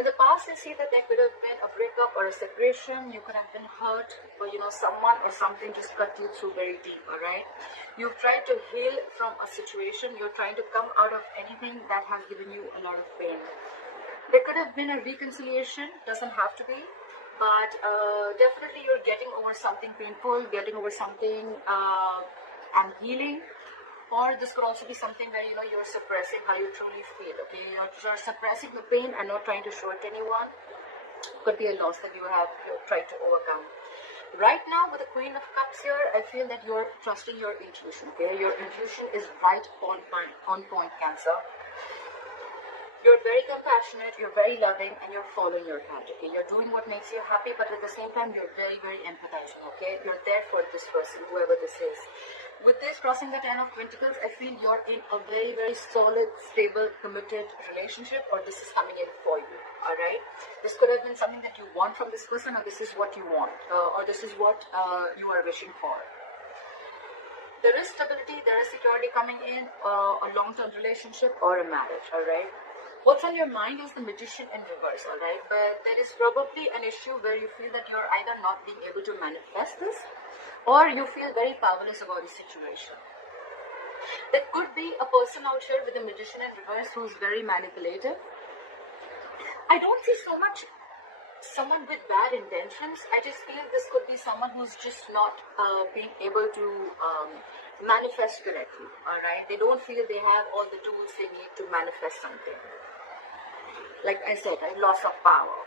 In the past, I see that there could have been a breakup or a separation. You could have been hurt, or someone or something just cut you through very deep. All right, you've tried to heal from a situation. You're trying to come out of anything that has given you a lot of pain. There could have been a reconciliation. Doesn't have to be, but definitely you're getting over something painful, getting over something, and healing. Or this could also be something where you're suppressing how you truly feel. Okay, you're suppressing the pain and not trying to show it to anyone. Could be a loss that you have tried to overcome. Right now with the Queen of Cups here, I feel that you're trusting your intuition. Okay, your intuition is right on point, Cancer. You're very compassionate, you're very loving, and you're following your heart. Okay, you're doing what makes you happy, but at the same time you're very, very empathizing. Okay, you're there for this person, whoever this is. With this crossing the 10 of Pentacles, I feel you're in a very, very solid, stable, committed relationship, or this is coming in for you. All right, this could have been something that you want from this person, or this is what you want, or this is what you are wishing for. There is stability, there is security coming in, a long-term relationship or a marriage. All right. What's on your mind is the Magician in reverse, all right? But there is probably an issue where you feel that you're either not being able to manifest this, or you feel very powerless about the situation. There could be a person out here with the Magician in reverse who's very manipulative. I don't see so much someone with bad intentions. I just feel this could be someone who's just not being able to manifest correctly, all right? They don't feel they have all the tools they need to manifest something. Like I said, a loss of power.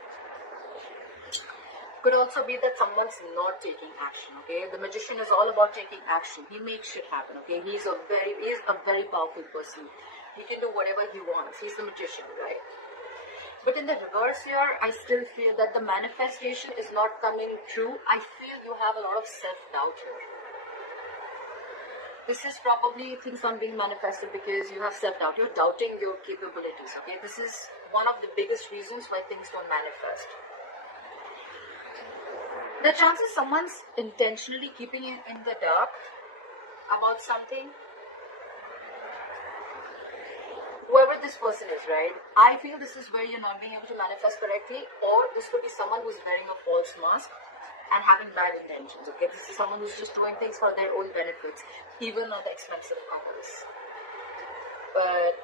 Could also be that someone's not taking action, okay? The Magician is all about taking action. He makes shit happen, okay? He's a very powerful person. He can do whatever he wants. He's the Magician, right? But in the reverse here, I still feel that the manifestation is not coming true. I feel you have a lot of self-doubt here. This is probably things not being manifested because you have self-doubt. You're doubting your capabilities, okay? This is one of the biggest reasons why things don't manifest. The chances someone's intentionally keeping you in the dark about something, whoever this person is, right? I feel this is where you're not being able to manifest correctly, or this could be someone who's wearing a false mask and having bad intentions, okay? This is someone who's just doing things for their own benefits, even at the expense of others. But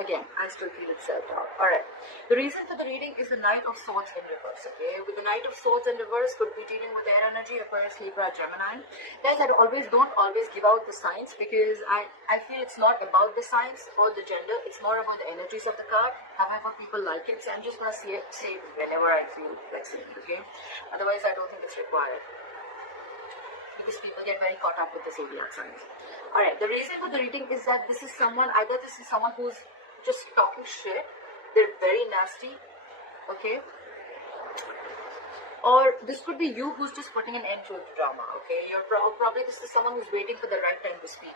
again, I still feel it's self-doubt. Alright, the reason for the reading is the Knight of Swords in reverse, okay? With the Knight of Swords in reverse, could be dealing with air energy, Aquarius, Libra, Gemini. Guys, I don't always give out the signs because I feel it's not about the signs or the gender, it's more about the energies of the card. However, people like it, so I'm just going to say it whenever I feel like saying it, okay? Otherwise, I don't think it's required, because people get very caught up with the zodiac signs. Alright, the reason for the reading is that this is someone who's just talking shit. They're very nasty, okay? Or this could be you who's just putting an end to the drama, okay? You're probably this is someone who's waiting for the right time to speak.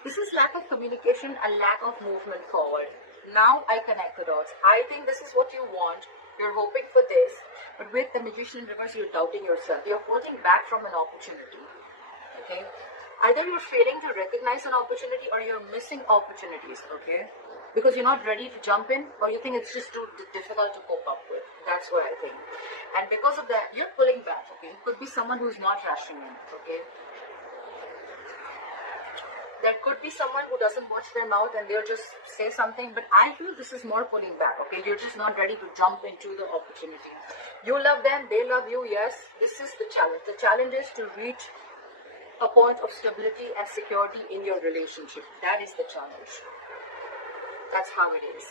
This is lack of communication and lack of movement forward. Now I connect the dots. I think this is what you want. You're hoping for this, but with the Magician in reverse, you're doubting yourself. You're holding back from an opportunity, okay? Either you're failing to recognize an opportunity or you're missing opportunities, okay? Because you're not ready to jump in, or you think it's just too difficult to cope up with. That's what I think. And because of that, you're pulling back, okay? It could be someone who's not rushing in, okay? There could be someone who doesn't watch their mouth and they'll just say something, but I feel this is more pulling back, okay? You're just not ready to jump into the opportunity. You love them, they love you, yes. This is the challenge. The challenge is to reach a point of stability and security in your relationship. That is the challenge. That's how it is.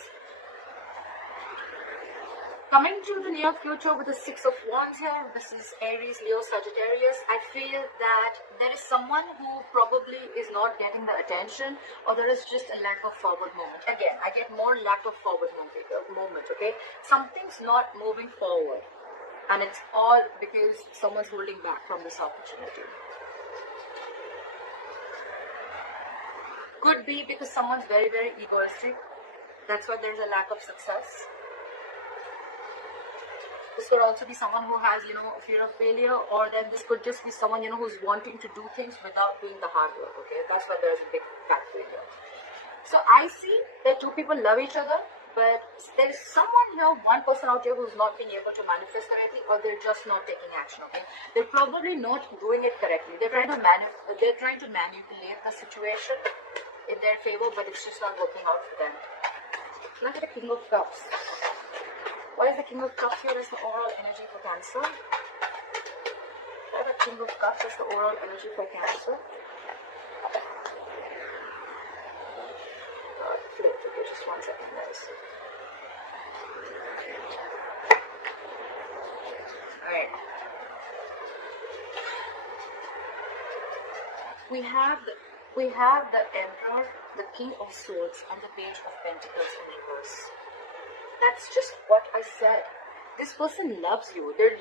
Coming to the near future with the Six of Wands here, this is Aries, Leo, Sagittarius. I feel that there is someone who probably is not getting the attention, or there is just a lack of forward movement. Again, I get more lack of forward movement, okay? Something's not moving forward, and it's all because someone's holding back from this opportunity. Could be because someone's very, very egoistic. That's why there's a lack of success. This could also be someone who has, a fear of failure, or then this could just be someone, who's wanting to do things without doing the hard work, okay? That's why there's a big fat failure. So I see that two people love each other. but there is someone here, one person out here who's not being able to manifest correctly, or they're just not taking action. Okay, they're probably not doing it correctly. They're trying to manipulate the situation in their favor, but it's just not working out for them. Look at the King of Cups. Why is the King of Cups here as the overall energy for Cancer? Why the King of Cups as the overall energy for Cancer? Flip. Okay, just 1 second, guys. Alright. We have the Emperor, the King of Swords, and the Page of Pentacles in reverse. That's just what I said. This person loves you. They're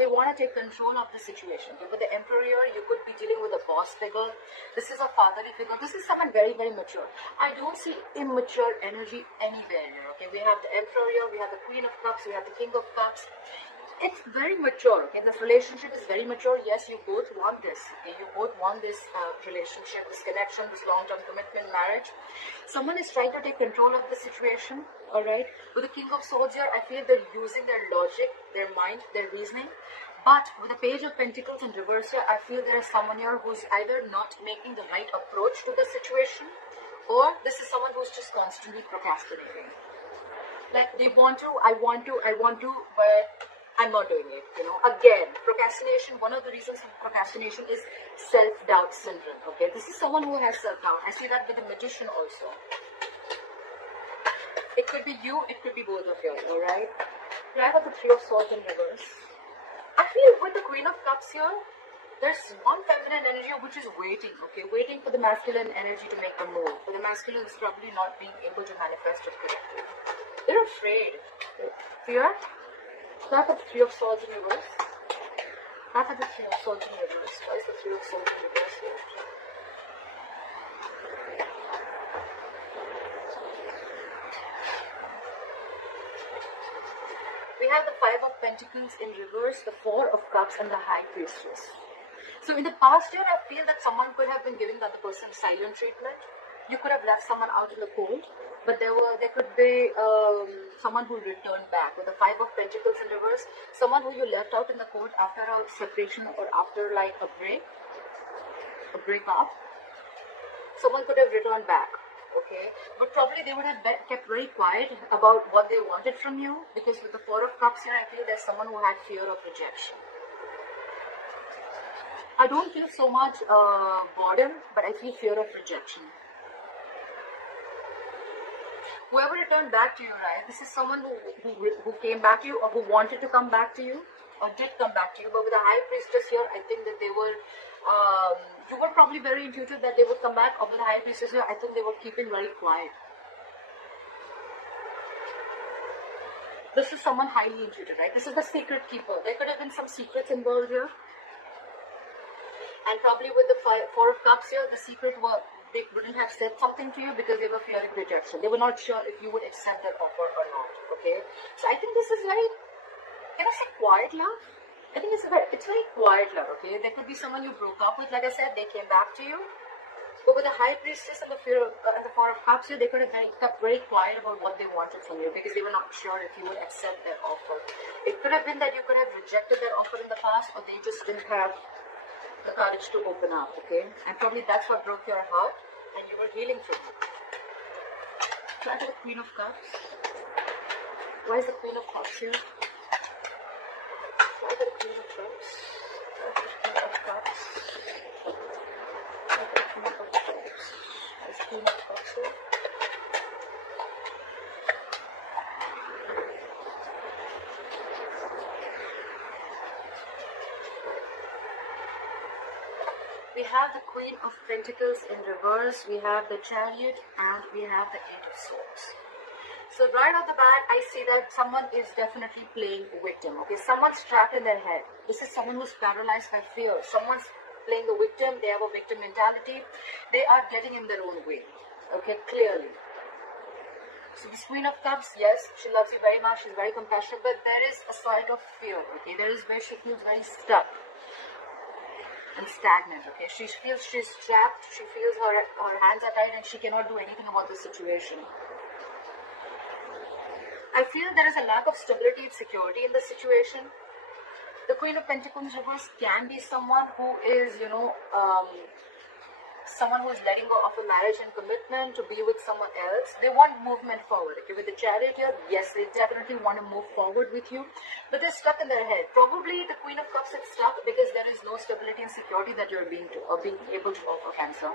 they want to take control of the situation. With the Emperor here, you could be dealing with a boss figure. This is a fatherly figure. This is someone very, very mature. I don't see immature energy anywhere here. Okay, we have the Emperor here, we have the Queen of Cups, we have the King of Cups. It's very mature. Okay, this relationship is very mature. Yes, you both want this. Okay, you both want this relationship, this connection, this long-term commitment, marriage. Someone is trying to take control of the situation. All right. With the King of Swords here, I feel they're using their logic, their mind, their reasoning. But with the Page of Pentacles in reverse here, I feel there is someone here who's either not making the right approach to the situation, or this is someone who's just constantly procrastinating. Like they want to, I want to, but I'm not doing it. You know, again, procrastination. One of the reasons for procrastination is self-doubt syndrome. Okay, this is someone who has self-doubt. I see that with the Magician also. It could be you, it could be both of you, alright? I got the Three of Swords in reverse. I feel with the Queen of Cups here, there's one feminine energy which is waiting, okay? Waiting for the masculine energy to make the move. But the masculine is probably not being able to manifest it correctly. They're afraid. Fear? I got the Three of Swords in reverse. I got the Three of Swords in reverse. Why is the Three of Swords in reverse here? We have the Five of Pentacles in reverse, the Four of Cups, and the High Priestess. So in the past year, I feel that someone could have been giving the other person silent treatment. You could have left someone out in the cold, but there could be someone who returned back. With the Five of Pentacles in reverse, someone who you left out in the cold after a separation or after like a breakup, someone could have returned back. Okay, but probably they would have kept very quiet about what they wanted from you, because with the Four of Cups here, I feel there's someone who had fear of rejection. I don't feel so much boredom, but I feel fear of rejection. Whoever returned back to you, right, this is someone who came back to you, or who wanted to come back to you, or did come back to you. But with the High Priestess here, I think that they were you were probably very intuitive that they would come back. Or with the High Priestess here, I think they were keeping very quiet. This is someone highly intuitive, right? This is the secret keeper. There could have been some secrets involved here. And probably with the Four of Cups here, the secret was they wouldn't have said something to you because they were fearing rejection. They were not sure if you would accept their offer or not. Okay, so I think this is very, can I say quiet love? I think it's very quiet love. Okay, there could be someone you broke up with. Like I said, they came back to you. But with the High Priestess and the Four of Cups here, they could have kept very quiet about what they wanted from you because they were not sure if you would accept their offer. It could have been that you could have rejected their offer in the past, or they just didn't have the courage to open up. Okay, and probably that's what broke your heart, and you were healing from it. Try the Queen of Cups. Why is the Queen of Cups here? Try the Queen of Cups. Try the Queen of Cups. Try the Queen of Cups. Why is the Queen of Cups here? We have the Queen of Pentacles in reverse, we have the Chariot, and we have the Eight of Swords. So right off the bat, I see that someone is definitely playing victim. Okay, someone's trapped in their head. This is someone who's paralyzed by fear. Someone's playing the victim. They have a victim mentality. They are getting in their own way. Okay, clearly. So this Queen of Cups, yes, she loves you very much. She's very compassionate, but there is a side of fear. Okay, there is where she feels very stuck and stagnant. Okay, she feels she's trapped. She feels her hands are tied and she cannot do anything about the situation. I feel there is a lack of stability and security in the situation. The Queen of Pentacles reverse can be someone who is, someone who is letting go of a marriage and commitment to be with someone else. They want movement forward. Okay, with the Chariot here, yes, they definitely want to move forward with you, but they're stuck in their head. Probably the Queen of Cups is stuck because there is no stability and security that you're being able to offer, Cancer.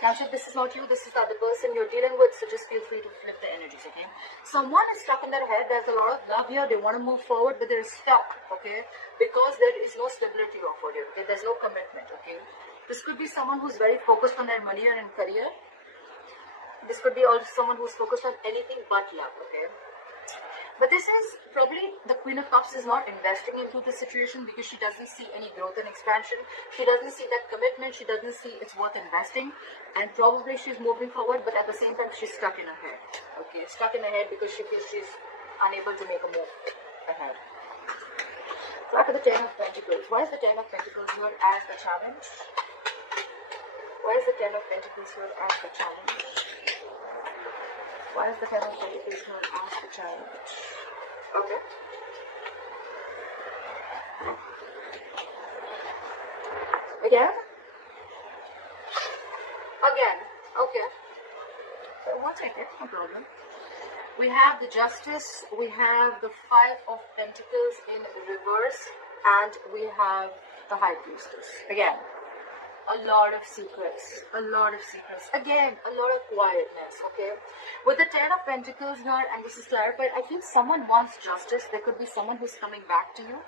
Cancer, this is not you, this is the other person you're dealing with, so just feel free to flip the energies, okay? Someone is stuck in their head, there's a lot of love here, they want to move forward, but they're stuck, okay? Because there is no stability offered here, okay? There's no commitment, okay? This could be someone who's very focused on their money and career. This could be also someone who's focused on anything but love, okay? But this is probably the Queen of Cups is not investing into the situation because she doesn't see any growth and expansion. She doesn't see that commitment. She doesn't see it's worth investing. And probably she's moving forward, but at the same time, she's stuck in her head. Okay, stuck in her head because she feels she's unable to make a move ahead. So after the Ten of Pentacles, why is the Ten of Pentacles here as the challenge? Why is the Ten of Pentacles here as the challenge? Why is the Ten of Pentacles here as the challenge? Okay. Again? Again. Okay. We'll take it, no problem. We have the Justice, we have the Five of Pentacles in reverse, and we have the High Priestess. Again, a lot of secrets, again, a lot of quietness, okay? With the Ten of Pentacles here, and this is clarified, I feel someone wants justice. There could be someone who's coming back to you,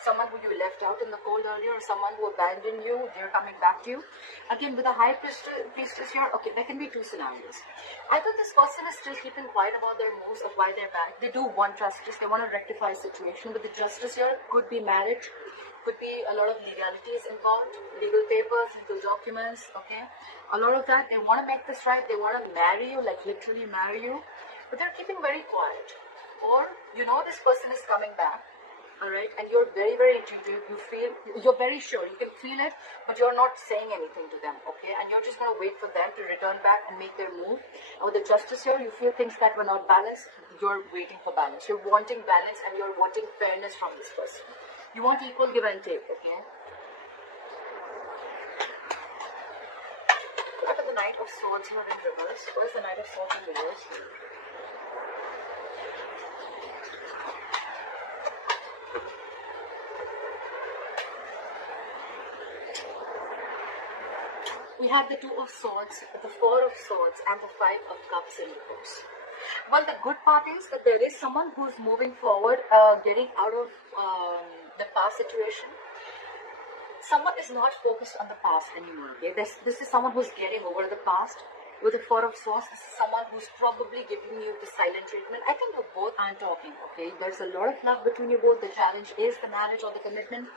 someone who you left out in the cold earlier, or someone who abandoned you, they're coming back to you. Again, with the High Priestess here, okay, there can be two scenarios. Either this person is still keeping quiet about their moves, of why they're back. They do want justice, they want to rectify a situation, but the Justice here could be marriage, could be a lot of legalities involved, legal papers, legal documents, okay? A lot of that, they want to make this right, they want to marry you, like literally marry you, but they're keeping very quiet. Or, this person is coming back, all right, and you're very, very intuitive, you're very sure, you can feel it, but you're not saying anything to them, okay? And you're just going to wait for them to return back and make their move. And with the Justice here, you feel things that were not balanced, you're waiting for balance. You're wanting balance and you're wanting fairness from this person. You want equal give and take, okay? Look at the Knight of Swords here in reverse. Where's the Knight of Swords in reverse? We have the Two of Swords, the Four of Swords, and the Five of Cups in reverse. Well, the good part is that there is someone who's moving forward, getting out of the past situation. Someone is not focused on the past anymore, okay? This is someone who's getting over the past. With the Four of Swords, this is someone who's probably giving you the silent treatment. I think you both aren't talking, okay? There's a lot of love between you both. The challenge is the marriage or the commitment.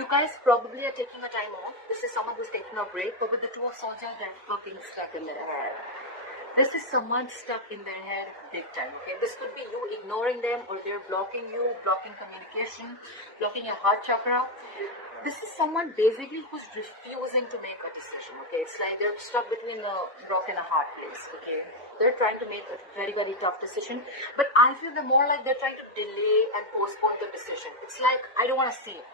You guys probably are taking a time off. This is someone who's taking a break, but with the Two of Swords, they're fucking stuck in their head. This is someone stuck in their head big time, okay? This could be you ignoring them, or they're blocking you, blocking communication, blocking your heart chakra. This is someone basically who's refusing to make a decision, okay? It's like they're stuck between a rock and a hard place, okay? They're trying to make a very, very tough decision, but I feel they're more like they're trying to delay and postpone the decision. It's like, I don't want to see it,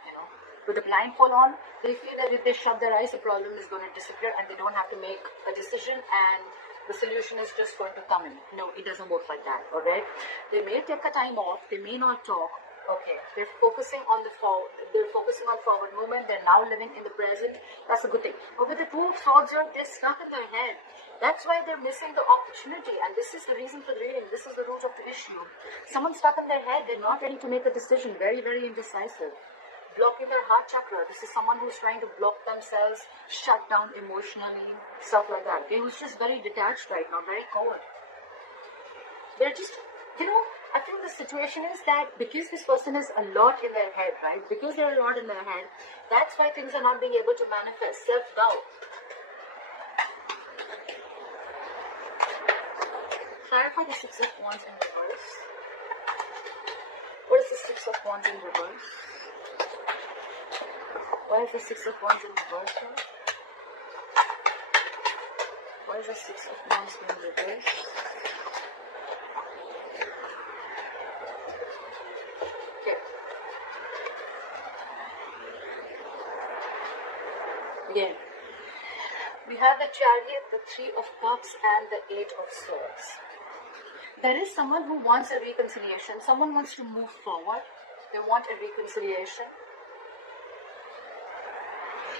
With the blindfold on, they feel that if they shut their eyes, the problem is going to disappear and they don't have to make a decision and the solution is just going to come in. No, it doesn't work like that, alright? They may take a time off, they may not talk, okay? They're focusing on forward movement, they're now living in the present. That's a good thing. But with the Two of Swords, they're stuck in their head. That's why they're missing the opportunity, and this is the reason for the reading. This is the root of the issue. Someone stuck in their head, they're not ready to make a decision, very, very indecisive. Blocking their heart chakra. This is someone who's trying to block themselves, shut down emotionally, stuff like that. Okay, who's just very detached right now, very cold. They're just, I think the situation is that because this person is a lot in their head, right? Because they're a lot in their head, that's why things are not being able to manifest. Self-doubt. Clarify the Six of Wands in reverse. What is the Six of Wands in reverse? Why is the Six of Wands in reverse here? Why is the Six of Wands in reverse? We have the Chariot, the Three of Cups, and the Eight of Swords. There is someone who wants a reconciliation. Someone wants to move forward. They want a reconciliation.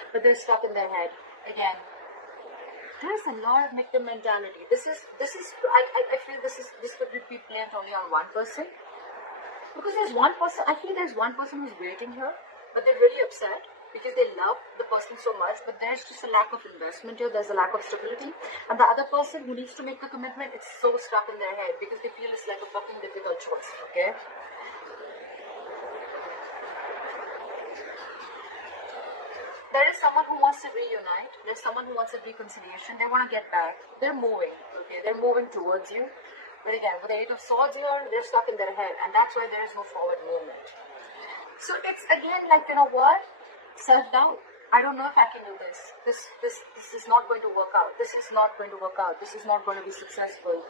But they're stuck in their head. Again, there's a lot of victim mentality. I feel this could be blamed only on one person. Because there's one person, I feel there's one person who's waiting here, but they're really upset because they love the person so much, but there's just a lack of investment here, there's a lack of stability. And the other person who needs to make the commitment, it's so stuck in their head because they feel it's like a fucking difficult choice, okay? There is someone who wants to reunite, there's someone who wants a reconciliation, they want to get back, they're moving, okay, they're moving towards you. But again, with the Eight of Swords here, they're stuck in their head, and that's why there is no forward movement. So it's again like, you know what? Self-doubt. I don't know if I can do this. This is not going to work out. This is not going to work out. This is not going to be successful.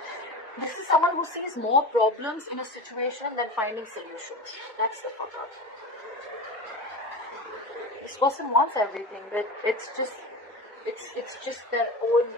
This is someone who sees more problems in a situation than finding solutions. That's the fuck up. This person wants everything, but it's just their own